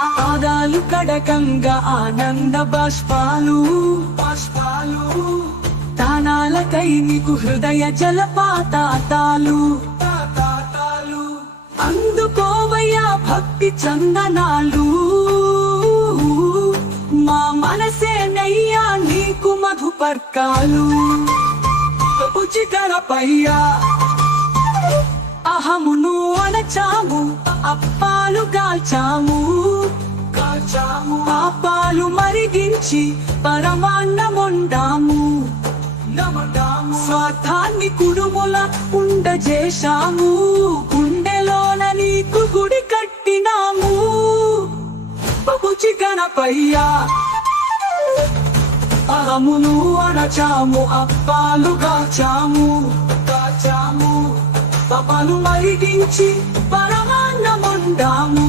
పాదాలు కడకంగా ఆనంద బాష్పాలు దానాలకై నీకు హృదయ జలపాతాలు అందుకోవయ్యా భక్తి చందనాలు మా మనసే నయ్యా నీకు మధుపర్కాలు ఉచితరపయ్యా అహమును అణచాము అప్పాలు కాల్చాము పాపాలు మరిగించి పరమాన్నముండాము స్వార్థాన్ని కుడుముల ఉండజేశాము గుండెలోన నీకు గుడి కట్టినాము బబుచి గణపయ్యా అహమును అణచాము అప్పాలు కాల్చాము పాపాలు మరిగించి పరమాన్నముండాము